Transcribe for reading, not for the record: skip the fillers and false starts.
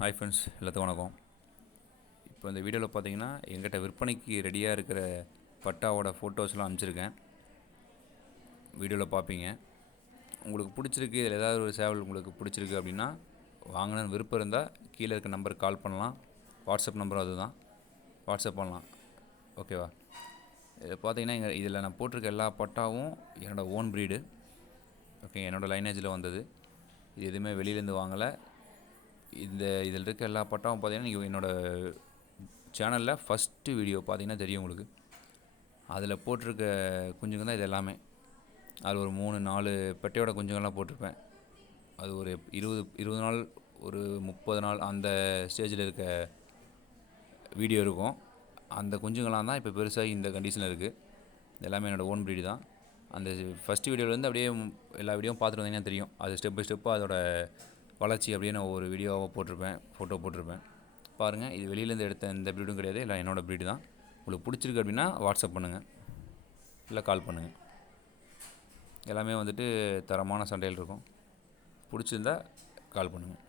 Hi friends, எல்லாத்துக்கும் வணக்கம். இப்போ இந்த வீடியோவில் பார்த்தீங்கன்னா எங்கிட்ட விற்பனைக்கு ரெடியாக இருக்கிற பட்டாவோட ஃபோட்டோஸ்லாம் அனுப்பிச்சிருக்கேன். வீடியோவில் பார்ப்பீங்க. உங்களுக்கு பிடிச்சிருக்கு, இதில் ஏதாவது ஒரு சேவல் உங்களுக்கு பிடிச்சிருக்கு அப்படின்னா வாங்கணும்னு விருப்பம் இருந்தால் கீழே இருக்க நம்பருக்கு கால் பண்ணலாம். வாட்ஸ்அப் நம்பரும் அதுதான், வாட்ஸ்அப் பண்ணலாம். ஓகேவா? இதில் பார்த்தீங்கன்னா இதில் நான் போட்டிருக்க எல்லா பட்டாவும் என்னோடய ஓன் ப்ரீடு. ஓகே, என்னோடய லைனேஜில் வந்தது. இது எதுவுமே வெளியிலேருந்து வாங்கலை. இதில் இருக்க எல்லா பட்டாவும் பார்த்தீங்கன்னா நீங்கள் என்னோடய சேனலில் ஃபஸ்ட்டு வீடியோ பார்த்தீங்கன்னா தெரியும் உங்களுக்கு. அதில் போட்டிருக்க குஞ்சுங்க தான் இது எல்லாமே. அதில் ஒரு 3-4 பெட்டையோட குஞ்சுங்கள்லாம் போட்டிருப்பேன். அது ஒரு 20 நாள், ஒரு 30 நாள் அந்த ஸ்டேஜில் இருக்க வீடியோ இருக்கும். அந்த குஞ்சுங்களாம் தான் இப்போ பெருசாக இந்த கண்டிஷனில் இருக்குது. எல்லாமே என்னோடய ஓன் ப்ரீடு தான். அந்த ஃபஸ்ட்டு வீடியோவிலேருந்து அப்படியே எல்லா வீடியோவும் பார்த்துட்டு வந்தீங்கன்னா தெரியும். அது ஸ்டெப் பை ஸ்டெப்பாக அதோட வளர்ச்சி அப்படியே நான் ஒவ்வொரு வீடியோவாக போட்டிருப்பேன், ஃபோட்டோ போட்டிருப்பேன். பாருங்கள், இது வெளியிலேருந்து எடுத்த எந்த ப்ரீடும் கிடையாது, இல்லை என்னோடய ப்ரீடு தான். உங்களுக்கு பிடிச்சிருக்கு அப்படின்னா வாட்ஸ்அப் பண்ணுங்கள், இல்லை கால் பண்ணுங்கள். எல்லாமே வந்துட்டு தரமான சண்டையில் இருக்கும். பிடிச்சிருந்தா கால் பண்ணுங்கள்.